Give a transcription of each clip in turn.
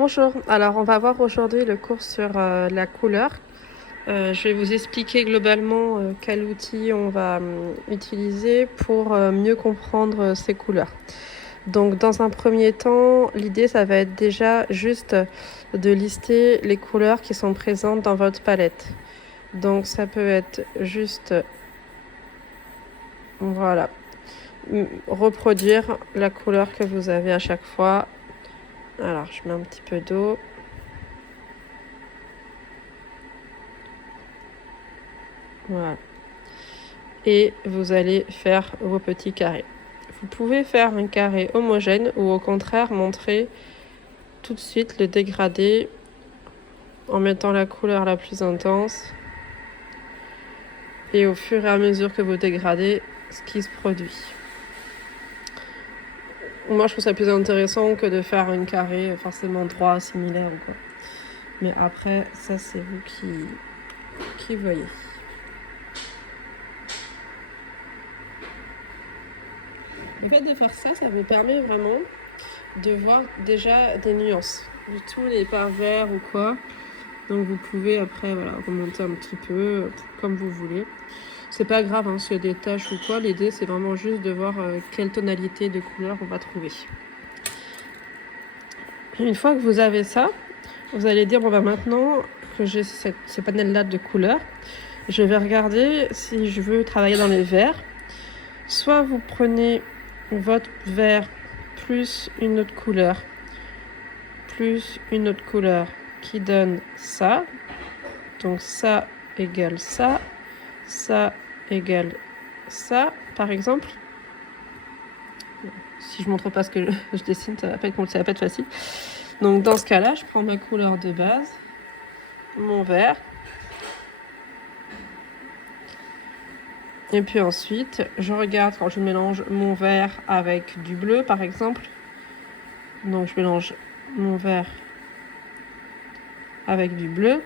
Bonjour, alors on va voir aujourd'hui le cours sur la couleur. Je vais vous expliquer globalement quel outil on va utiliser pour mieux comprendre ces couleurs. Donc dans un premier temps, l'idée ça va être déjà juste de lister les couleurs qui sont présentes dans votre palette. Donc ça peut être juste, voilà, reproduire la couleur que vous avez à chaque fois. Alors je mets un petit peu d'eau. Voilà. Et vous allez faire vos petits carrés. Vous pouvez faire un carré homogène ou au contraire montrer tout de suite le dégradé en mettant la couleur la plus intense et au fur et à mesure que vous dégradez ce qui se produit. Moi je trouve ça plus intéressant que de faire un carré forcément droit, similaire ou quoi. Mais après ça c'est vous qui voyez. Le fait de faire ça, ça vous permet vraiment de voir déjà des nuances. Tout n'est pas vert ou quoi. Donc vous pouvez après remonter un petit peu comme vous voulez. C'est pas grave hein, s'il y a des taches ou quoi. L'idée c'est vraiment juste de voir quelle tonalité de couleur on va trouver. Une fois que vous avez ça, vous allez dire bon maintenant que j'ai ce panel là de couleurs, je vais regarder si je veux travailler dans les verts. Soit vous prenez votre vert plus une autre couleur, plus une autre couleur qui donne ça. Donc ça égale ça, ça égale ça, par exemple. Si je ne montre pas ce que je dessine, ça va pas être facile. Donc dans ce cas-là, je prends ma couleur de base, mon vert. Et puis ensuite, je regarde quand je mélange mon vert avec du bleu, par exemple. Donc je mélange mon vert avec du bleu.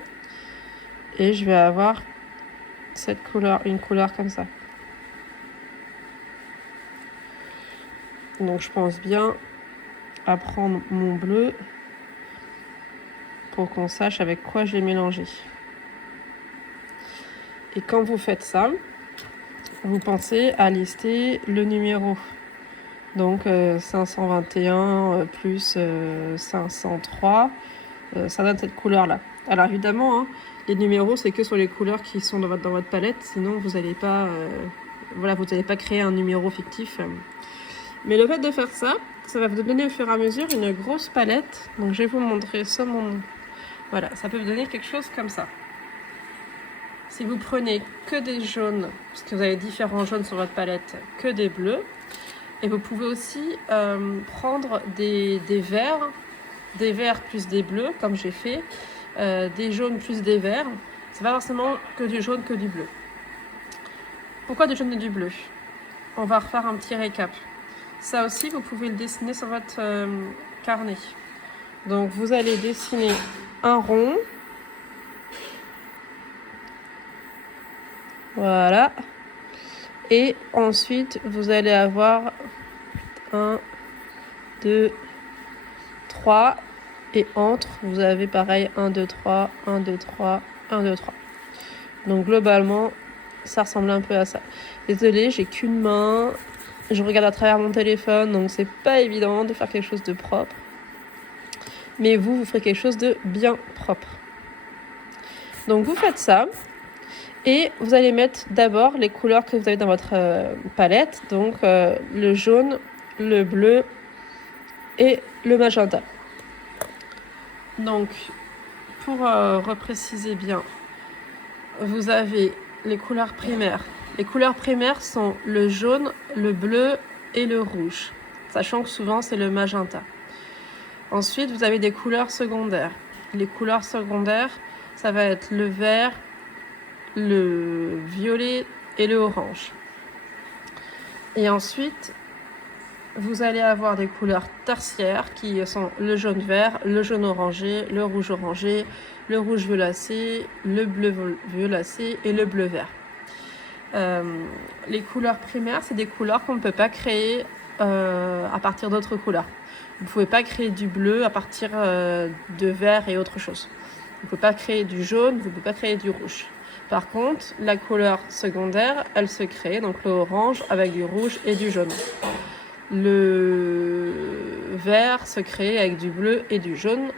Et je vais avoir cette couleur, une couleur comme ça. Donc je pense bien à prendre mon bleu pour qu'on sache avec quoi je l'ai mélangé. Et quand vous faites ça, vous pensez à lister le numéro. Donc 521 plus 503, ça donne cette couleur-là. Alors évidemment, hein, les numéros, c'est que sur les couleurs qui sont dans votre palette, sinon vous n'allez pas, vous n'allez pas créer un numéro fictif. Mais le fait de faire ça, ça va vous donner au fur et à mesure une grosse palette. Donc je vais vous montrer ça. Voilà, ça peut vous donner quelque chose comme ça. Si vous prenez que des jaunes, parce que vous avez différents jaunes sur votre palette, que des bleus, et vous pouvez aussi prendre des verts plus des bleus, comme j'ai fait, des jaunes plus des verts. C'est pas forcément que du jaune, que du bleu. Pourquoi du jaune et du bleu? On va refaire un petit récap. Ça aussi, vous pouvez le dessiner sur votre carnet. Donc, vous allez dessiner un rond. Voilà. Et ensuite, vous allez avoir 1, 2, 3. Et entre, vous avez pareil 1, 2, 3, 1, 2, 3, 1, 2, 3. Donc, globalement, ça ressemble un peu à ça. Désolée, j'ai qu'une main. Je regarde à travers mon téléphone, donc c'est pas évident de faire quelque chose de propre. Mais vous ferez quelque chose de bien propre. Donc vous faites ça. Et vous allez mettre d'abord les couleurs que vous avez dans votre palette. Donc le jaune, le bleu et le magenta. Donc pour repréciser bien, vous avez les couleurs primaires. Les couleurs primaires sont le jaune, le bleu et le rouge, sachant que souvent c'est le magenta. Ensuite, vous avez des couleurs secondaires. Les couleurs secondaires, ça va être le vert, le violet et le orange. Et ensuite, vous allez avoir des couleurs tertiaires qui sont le jaune vert, le jaune orangé, le rouge violacé, le bleu violacé et le bleu vert. Les couleurs primaires, c'est des couleurs qu'on ne peut pas créer à partir d'autres couleurs. Vous ne pouvez pas créer du bleu à partir de vert et autre chose. Vous ne pouvez pas créer du jaune, vous ne pouvez pas créer du rouge. Par contre, la couleur secondaire, elle se crée, donc le orange avec du rouge et du jaune. Le vert se crée avec du bleu et du jaune,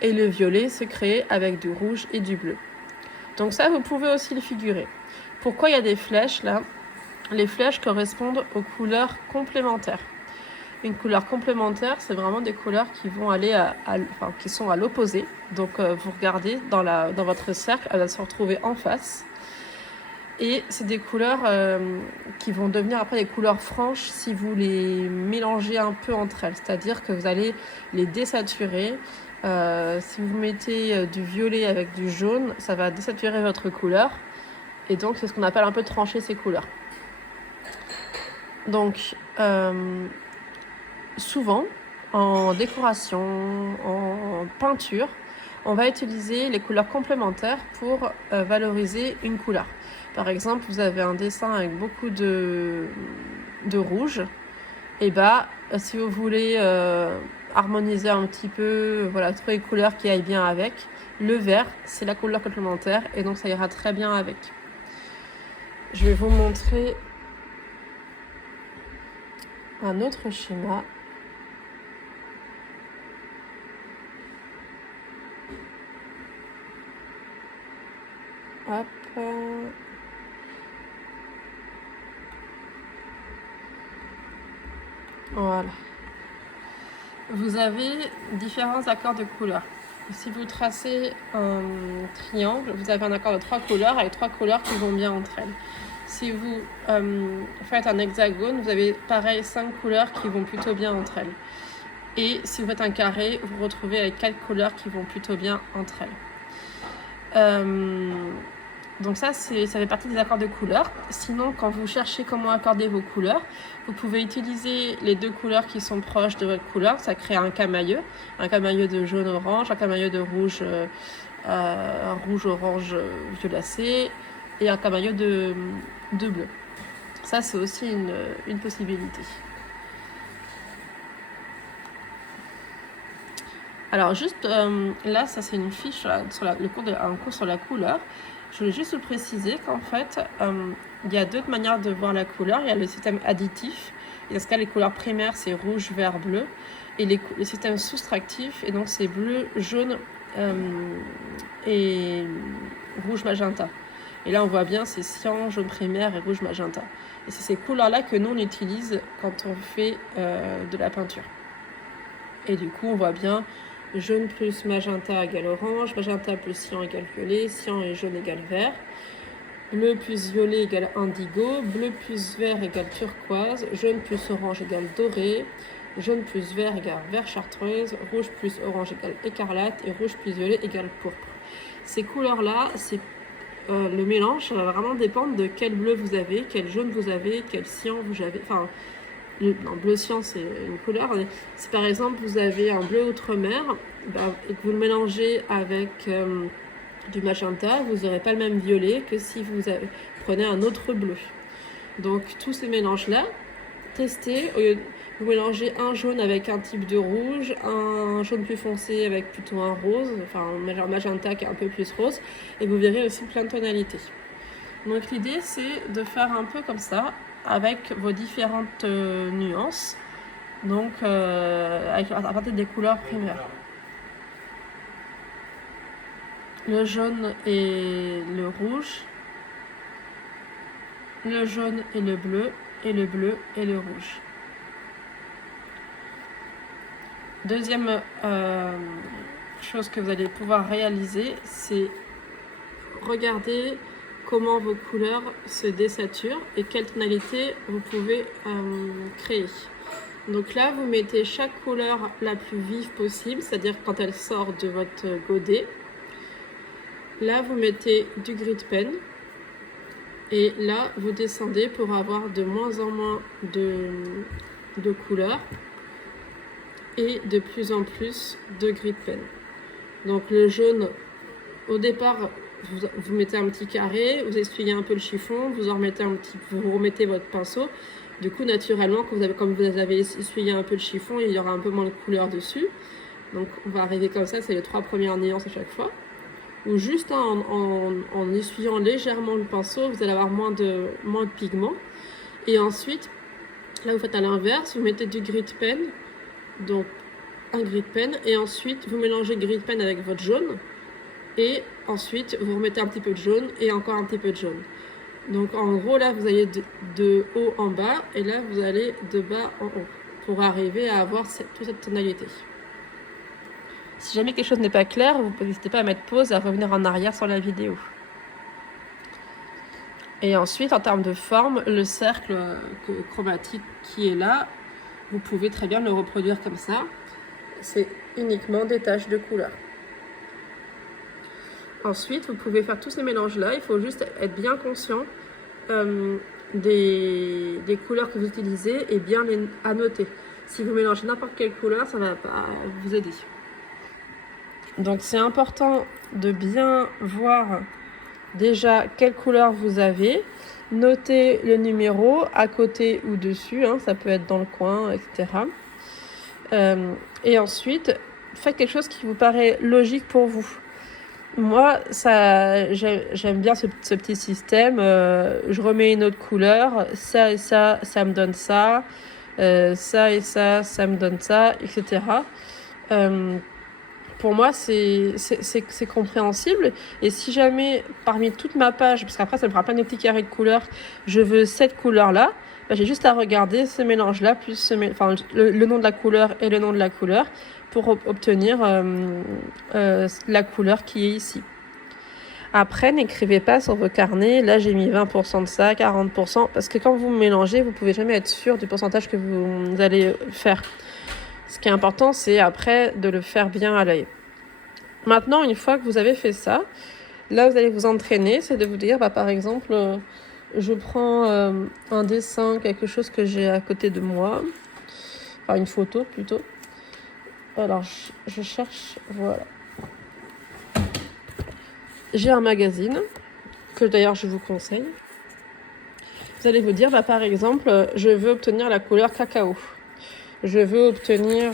et le violet se crée avec du rouge et du bleu. Donc ça, vous pouvez aussi le figurer. Pourquoi il y a des flèches là? Les flèches correspondent aux couleurs complémentaires. Une couleur complémentaire, c'est vraiment des couleurs qui vont aller qui sont à l'opposé. Donc vous regardez dans votre cercle, elle va se retrouver en face. Et c'est des couleurs qui vont devenir après des couleurs franches si vous les mélangez un peu entre elles. C'est-à-dire que vous allez les désaturer. Si vous mettez du violet avec du jaune, ça va désaturer votre couleur. Et donc c'est ce qu'on appelle un peu trancher ces couleurs. Donc souvent, en décoration, en peinture, on va utiliser les couleurs complémentaires pour valoriser une couleur. Par exemple, vous avez un dessin avec beaucoup de rouge, et si vous voulez harmoniser un petit peu, trouver une couleur qui aille bien avec, le vert, c'est la couleur complémentaire, et donc ça ira très bien avec. Je vais vous montrer un autre schéma. Hop. Voilà. Vous avez différents accords de couleurs. Si vous tracez un triangle, vous avez un accord de 3 couleurs avec 3 couleurs qui vont bien entre elles. Si vous faites un hexagone, vous avez pareil 5 couleurs qui vont plutôt bien entre elles. Et si vous faites un carré, vous vous retrouvez avec 4 couleurs qui vont plutôt bien entre elles. Donc ça fait partie des accords de couleurs. Sinon, quand vous cherchez comment accorder vos couleurs, vous pouvez utiliser les 2 couleurs qui sont proches de votre couleur. Ça crée un camailleux de jaune-orange, un camailleux de rouge, rouge-orange violacé et un camailleux de bleu. Ça, c'est aussi une possibilité. Alors juste là, ça c'est une fiche un cours sur la couleur. Je voulais juste vous préciser qu'en fait, il y a 2 manières de voir la couleur. Il y a le système additif. Et dans ce cas, les couleurs primaires, c'est rouge, vert, bleu. Et le système soustractif, et donc c'est bleu, jaune et rouge, magenta. Et là, on voit bien, c'est cyan, jaune primaire et rouge, magenta. Et c'est ces couleurs-là que nous, on utilise quand on fait de la peinture. Et du coup, on voit bien jaune plus magenta égale orange, magenta plus cyan égale violet, cyan et jaune égale vert, bleu plus violet égale indigo, bleu plus vert égale turquoise, jaune plus orange égale doré, jaune plus vert égale vert chartreuse, rouge plus orange égale écarlate et rouge plus violet égale pourpre. Ces couleurs-là, le mélange, ça va vraiment dépendre de quel bleu vous avez, quel jaune vous avez, quel cyan vous avez. Le bleu cyan, c'est une couleur. Si par exemple vous avez un bleu outre-mer et que vous le mélangez avec du magenta, vous n'aurez pas le même violet que si vous prenez un autre bleu. Donc tous ces mélanges-là, testez. Vous mélangez un jaune avec un type de rouge, un jaune plus foncé avec plutôt un rose, un magenta qui est un peu plus rose, et vous verrez aussi plein de tonalités. Donc l'idée, c'est de faire un peu comme ça, avec vos différentes nuances, donc à partir des couleurs primaires. Le jaune et le rouge, le jaune et le bleu et le rouge. Deuxième chose que vous allez pouvoir réaliser, c'est regarder comment vos couleurs se désaturent et quelle tonalité vous pouvez créer. Donc là, vous mettez chaque couleur la plus vive possible, c'est-à-dire quand elle sort de votre godet. Là, vous mettez du grit pen et là, vous descendez pour avoir de moins en moins de couleurs et de plus en plus de grit pen. Donc le jaune, au départ, vous mettez un petit carré, vous essuyez un peu le chiffon, vous remettez votre pinceau. Du coup, naturellement, comme vous avez essuyé un peu le chiffon, il y aura un peu moins de couleur dessus. Donc, on va arriver comme ça, c'est les 3 premières nuances à chaque fois. Ou juste en essuyant légèrement le pinceau, vous allez avoir moins de pigments. Et ensuite, là, vous faites à l'inverse, vous mettez du grit pen, donc un grit pen, et ensuite, vous mélangez grit pen avec votre jaune. Et ensuite, vous remettez un petit peu de jaune et encore un petit peu de jaune. Donc en gros, là, vous allez de haut en bas et là, vous allez de bas en haut pour arriver à avoir toute cette tonalité. Si jamais quelque chose n'est pas clair, vous n'hésitez pas à mettre pause et à revenir en arrière sur la vidéo. Et ensuite, en termes de forme, le cercle chromatique qui est là, vous pouvez très bien le reproduire comme ça. C'est uniquement des taches de couleur. Ensuite, vous pouvez faire tous ces mélanges-là. Il faut juste être bien conscient des couleurs que vous utilisez et bien les annoter. Si vous mélangez n'importe quelle couleur, ça ne va pas vous aider. Donc, c'est important de bien voir déjà quelle couleur vous avez. Notez le numéro à côté ou dessus. Ça peut être dans le coin, etc. Et ensuite, faites quelque chose qui vous paraît logique pour vous. Moi, j'aime bien ce petit système. Je remets une autre couleur. Ça et ça, ça me donne ça. Ça et ça, ça me donne ça, etc. Pour moi, c'est compréhensible. Et si jamais, parmi toute ma page, parce qu'après, ça me fera plein de petits carrés de couleurs, je veux cette couleur-là, j'ai juste à regarder ce mélange-là, plus le nom de la couleur et le nom de la couleur, pour obtenir la couleur qui est ici. Après, n'écrivez pas sur vos carnets, là j'ai mis 20% de ça, 40%, parce que quand vous mélangez, vous pouvez jamais être sûr du pourcentage que vous allez faire. Ce qui est important, c'est après de le faire bien à l'œil. Maintenant, une fois que vous avez fait ça, là vous allez vous entraîner, c'est de vous dire, par exemple, je prends un dessin, quelque chose que j'ai à côté de moi, enfin une photo plutôt. Alors, je cherche, voilà. J'ai un magazine, que d'ailleurs je vous conseille. Vous allez vous dire, par exemple, je veux obtenir la couleur cacao. Je veux obtenir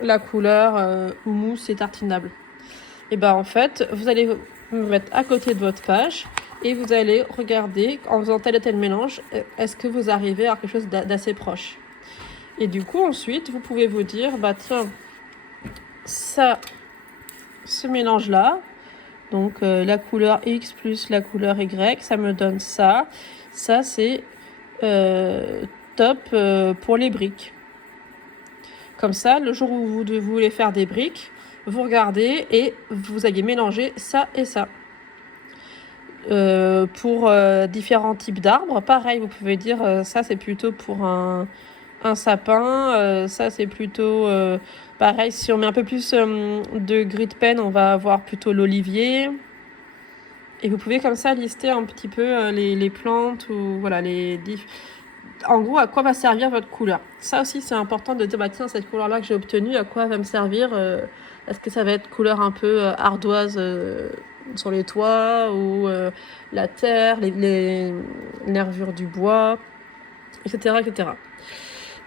la couleur houmous et tartinable. Et en fait, vous allez vous mettre à côté de votre page et vous allez regarder, en faisant tel et tel mélange, est-ce que vous arrivez à quelque chose d'assez proche. Et du coup, ensuite, vous pouvez vous dire, tiens, ce mélange-là, donc la couleur X plus la couleur Y, ça me donne ça. Ça, c'est top pour les briques. Comme ça, le jour où vous voulez faire des briques, vous regardez et vous allez mélanger ça et ça. Pour différents types d'arbres, pareil, vous pouvez dire ça c'est plutôt pour un sapin, ça c'est plutôt pareil, si on met un peu plus de grit pen, on va avoir plutôt l'olivier. Et vous pouvez comme ça lister un petit peu les plantes ou voilà en gros, à quoi va servir votre couleur. Ça aussi, c'est important de dire, tiens, cette couleur-là que j'ai obtenue, à quoi va me servir est-ce que ça va être couleur un peu ardoise sur les toits ou la terre, les nervures du bois, etc., etc.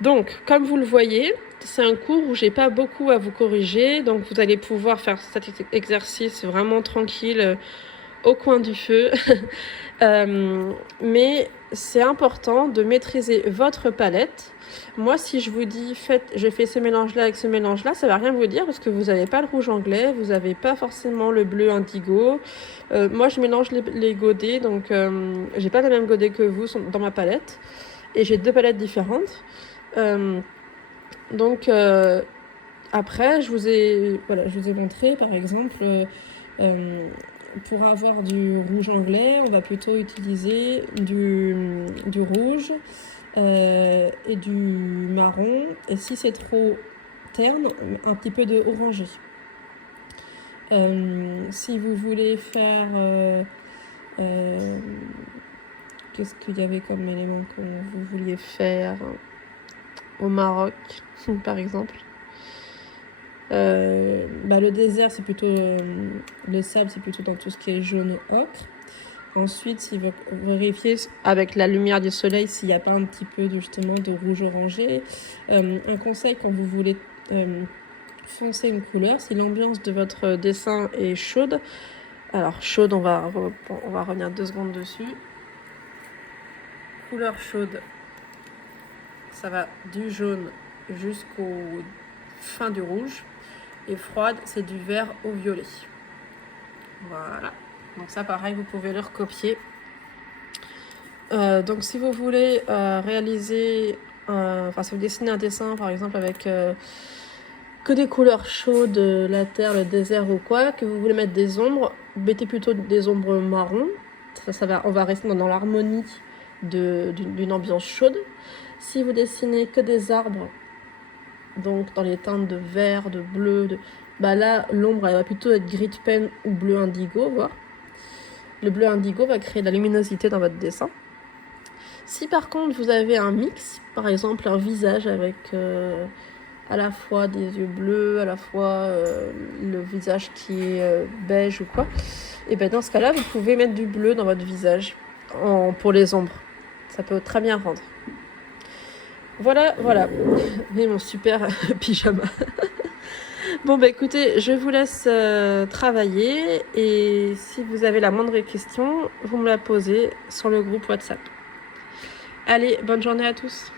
Donc, comme vous le voyez, c'est un cours où j'ai pas beaucoup à vous corriger. Donc, vous allez pouvoir faire cet exercice vraiment tranquille au coin du feu. Mais c'est important de maîtriser votre palette. Moi, si je vous dis, je fais ce mélange-là avec ce mélange-là, ça ne va rien vous dire parce que vous n'avez pas le rouge anglais, vous n'avez pas forcément le bleu indigo. Moi, je mélange les godets, donc j'ai pas les mêmes godets que vous dans ma palette. Et j'ai 2 palettes différentes. Donc, après, je vous ai montré, par exemple... pour avoir du rouge anglais, on va plutôt utiliser du rouge et du marron. Et si c'est trop terne, un petit peu de orangé. Si vous voulez faire... qu'est-ce qu'il y avait comme élément que vous vouliez faire au Maroc, par exemple. Le désert, c'est plutôt le sable, c'est plutôt dans tout ce qui est jaune ocre. Ensuite, il va vérifier avec la lumière du soleil s'il n'y a pas un petit peu justement de rouge orangé. Un conseil quand vous voulez foncer une couleur, si l'ambiance de votre dessin est chaude, alors chaude, on va revenir 2 secondes dessus. Couleur chaude, ça va du jaune jusqu'au fin du rouge. Et froide, c'est du vert au violet. Voilà. Donc ça, pareil, vous pouvez le recopier. Donc si vous voulez réaliser, si vous dessinez un dessin, par exemple, avec que des couleurs chaudes, la terre, le désert ou quoi, que vous voulez mettre des ombres, mettez plutôt des ombres marron. On va rester dans l'harmonie d'une ambiance chaude. Si vous dessinez que des arbres, donc dans les teintes de vert, de bleu, là l'ombre elle va plutôt être gris de pen ou bleu indigo, voilà. Le bleu indigo va créer de la luminosité dans votre dessin. Si par contre vous avez un mix, par exemple un visage avec à la fois des yeux bleus, à la fois le visage qui est beige ou quoi, et ben dans ce cas-là vous pouvez mettre du bleu dans votre visage pour les ombres. Ça peut très bien rendre. Voilà. Mais mon super pyjama. Bon, écoutez, je vous laisse travailler. Et si vous avez la moindre question, vous me la posez sur le groupe WhatsApp. Allez, bonne journée à tous.